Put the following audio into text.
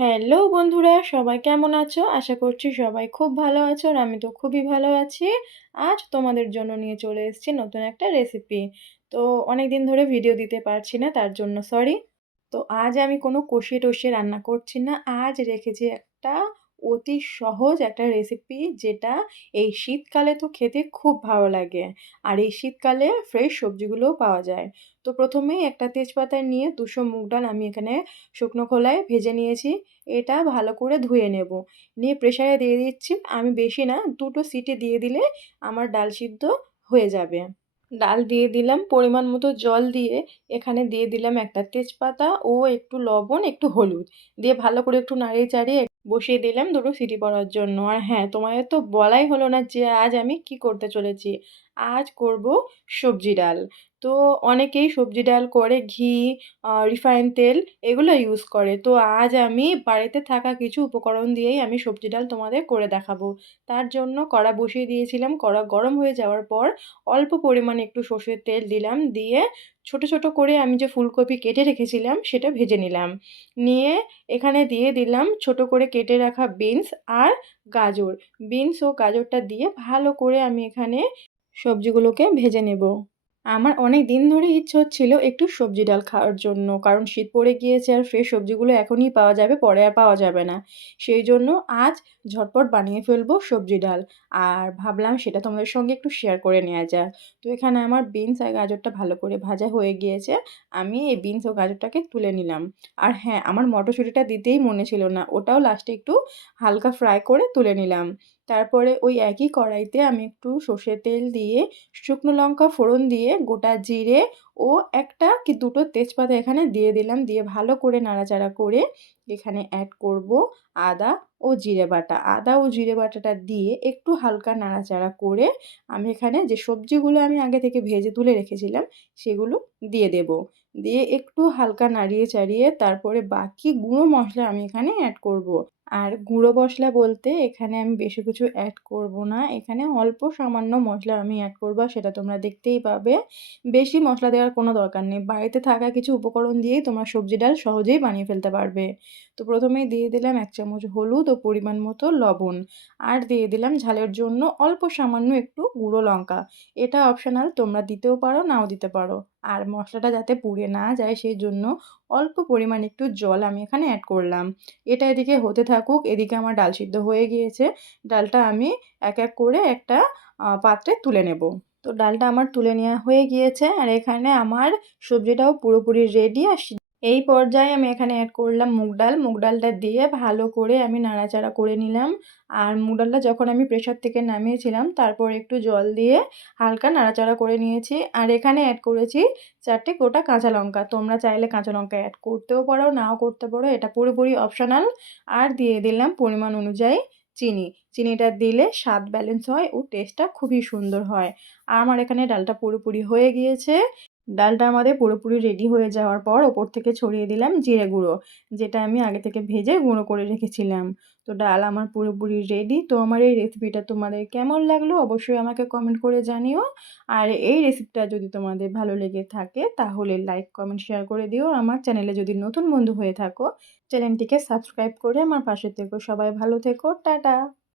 Hello বন্ধুরা, সবাই কেমন আছো? আশা করছি সবাই খুব ভালো আছো আর আমি তো খুবই ভালো আছি। আজ তোমাদের জন্য নিয়ে চলে এসেছি নতুন একটা রেসিপি। তো অনেকদিন ধরে ভিডিও দিতে পারছি না, তার জন্য সরি। তো আজ আমি কোনো কষিয়ে-টষিয়ে রান্না করছি না। আজ রেখেছি একটা অতি সহজ একটা রেসিপি, যেটা এই শীতকালে তো খেতে খুব ভালো লাগে। আর এই শীতকালে ফ্রেশ সবজিগুলোও পাওয়া যায়। তো প্রথমেই একটা তেজপাতা নিয়ে 200 মুগ ডাল আমি এখানে শুকনো খোলায় ভেজে নিয়েছি। এটা ভালো করে ধুয়ে নেব। নিয়ে প্রেসারে দিয়ে দিচ্ছি। আমি বেশি না, 2 টো সিটি দিয়ে দিলে আমার ডাল সিদ্ধ হয়ে যাবে। ডাল দিয়ে দিলাম, পরিমাণ মতো জল দিয়ে এখানে দিয়ে দিলাম একটা তেজপাতা ও একটু লবণ, একটু হলুদ দিয়ে ভালো করে একটু নাড়িয়ে চাড়িয়ে বসিয়ে দিলাম 2 টো সিটি পড়ার জন্য। আর হ্যাঁ, তোমাদের তো বলাই হলো না যে আজ আমি কি করতে চলেছি। আজ করব সবজি ডাল। তো অনেকেই সবজি ডাল করে ঘি, রিফাইন তেল এগুলো ইউজ করে। তো আজ আমি বাড়িতে থাকা কিছু উপকরণ দিয়েই আমি সবজি ডাল তোমাদের করে দেখাবো। তার জন্য কড়া বসিয়ে দিয়েছিলাম। কড়া গরম হয়ে যাওয়ার পর অল্প পরিমাণে একটু সর্ষের তেল দিলাম, দিয়ে ছোট ছোট করে আমি যে ফুলকপি কেটে রেখেছিলাম সেটা ভেজে নিলাম। নিয়ে এখানে দিয়ে দিলাম ছোট করে কেটে রাখা বিনস আর গাজর। বিনস ও গাজরটা দিয়ে ভালো করে আমি এখানে সবজিগুলোকে ভেজে নেব। আমার অনেক দিন ধরে ইচ্ছে হচ্ছিল একটু সবজি ডাল খাওয়ার জন্য। কারণ শীত পড়ে গিয়েছে আর ফ্রেশ সবজিগুলো এখনই পাওয়া যাবে, পরে আর পাওয়া যাবে না। সেই জন্য আজ ঝটপট বানিয়ে ফেলবো সবজি ডাল। আর ভাবলাম সেটা তোমাদের সঙ্গে একটু শেয়ার করে নেওয়া যাক। তো এখানে আমার বিনস আর গাজরটা ভালো করে ভাজা হয়ে গিয়েছে। আমি এই বিনস ও গাজরটাকে তুলে নিলাম। আর হ্যাঁ, আমার মটরশুঁটিটা দিতেই মনে ছিল না। ওটাও লাস্টে একটু হালকা ফ্রাই করে তুলে নিলাম। তারপরে ওই একই কড়াইতে আমি একটু সর্ষের তেল দিয়ে শুকনো লঙ্কা ফোড়ন দিয়ে গোটা জিরে ও একটা কি দুটো তেজপাতা এখানে দিয়ে দিলাম। দিয়ে ভালো করে নাড়াচাড়া করে এখানে অ্যাড করব আদা ও জিরে বাটা। আদা ও জিরে বাটাটা দিয়ে একটু হালকা নাড়াচাড়া করে আমি এখানে যে সবজিগুলো আমি আগে থেকে ভেজে তুলে রেখেছিলাম সেগুলো দিয়ে দেব। দিয়ে একটু হালকা নাড়িয়ে চাড়িয়ে তারপরে বাকি গুঁড়ো মশলা আমি এখানে অ্যাড করব। আর গুঁড়ো মশলা বলতে এখানে আমি বেশি কিছু অ্যাড করব না। এখানে অল্প সামান্য মশলা আমি অ্যাড করব, সেটা তোমরা দেখতেই পাবে। বেশি মশলা দেওয়ার কোনো দরকার নেই। বাড়িতে থাকা কিছু উপকরণ দিয়েই তোমরা সবজি ডাল সহজেই বানিয়ে ফেলতে পারবে। তো প্রথমেই দিয়ে দিলাম 1 চামচ হলুদ ও পরিমাণ মতো লবণ। আর দিয়ে দিলাম ঝালের জন্য অল্প সামান্য একটু গুঁড়ো লঙ্কা। এটা অপশনাল, তোমরা দিতেও পারো, নাও দিতে পারো। আর মশলাটা যাতে পুড়ে না যায় সেই জন্য অল্প পরিমাণ একটু জল আমি এখানে অ্যাড করলাম। এটা এদিকে হতে থাকুক। এদিকে আমার ডাল সিদ্ধ হয়ে গিয়েছে। ডালটা আমি এক এক করে একটা পাত্রে তুলে নেব। তো ডালটা আমার তুলে নেওয়া হয়ে গিয়েছে আর এখানে আমার সবজিটাও পুরোপুরি রেডি। আর এই পর্যায়ে আমি এখানে অ্যাড করলাম মুগ ডাল। মুগ ডালটা দিয়ে ভালো করে আমি নাড়াচাড়া করে নিলাম। আর মুগ ডালটা যখন আমি প্রেসার থেকে নামিয়েছিলাম তারপর একটু জল দিয়ে হালকা নাড়াচাড়া করে নিয়েছি। আর এখানে অ্যাড করেছি 4টে গোটা কাঁচা লঙ্কা। তোমরা চাইলে কাঁচা লঙ্কা অ্যাড করতেও পারো, নাও করতে পারো, এটা পুরোপুরি অপশনাল। আর দিয়ে দিলাম পরিমাণ অনুযায়ী চিনি। চিনিটা দিলে স্বাদ ব্যালেন্স হয় ও টেস্টটা খুবই সুন্দর হয়। আর আমার এখানে ডালটা পুরোপুরি হয়ে গিয়েছে। ডালটা আমাদের পুরোপুরি রেডি হয়ে যাওয়ার পর ওপর থেকে ছড়িয়ে দিলাম জিরে গুঁড়ো, যেটা আমি আগে থেকে ভেজে গুঁড়ো করে রেখেছিলাম। তো ডাল আমার পুরোপুরি রেডি। তো আমার এই রেসিপিটা তোমাদের কেমন লাগলো অবশ্যই আমাকে কমেন্ট করে জানিও। আর এই রেসিপিটা যদি তোমাদের ভালো লেগে থাকে তাহলে লাইক, কমেন্ট, শেয়ার করে দিও। আমার চ্যানেলে যদি নতুন বন্ধু হয়ে থাকো চ্যানেলটিকে সাবস্ক্রাইব করে আমার পাশে থেকো। সবাই ভালো থেকো। টাটা।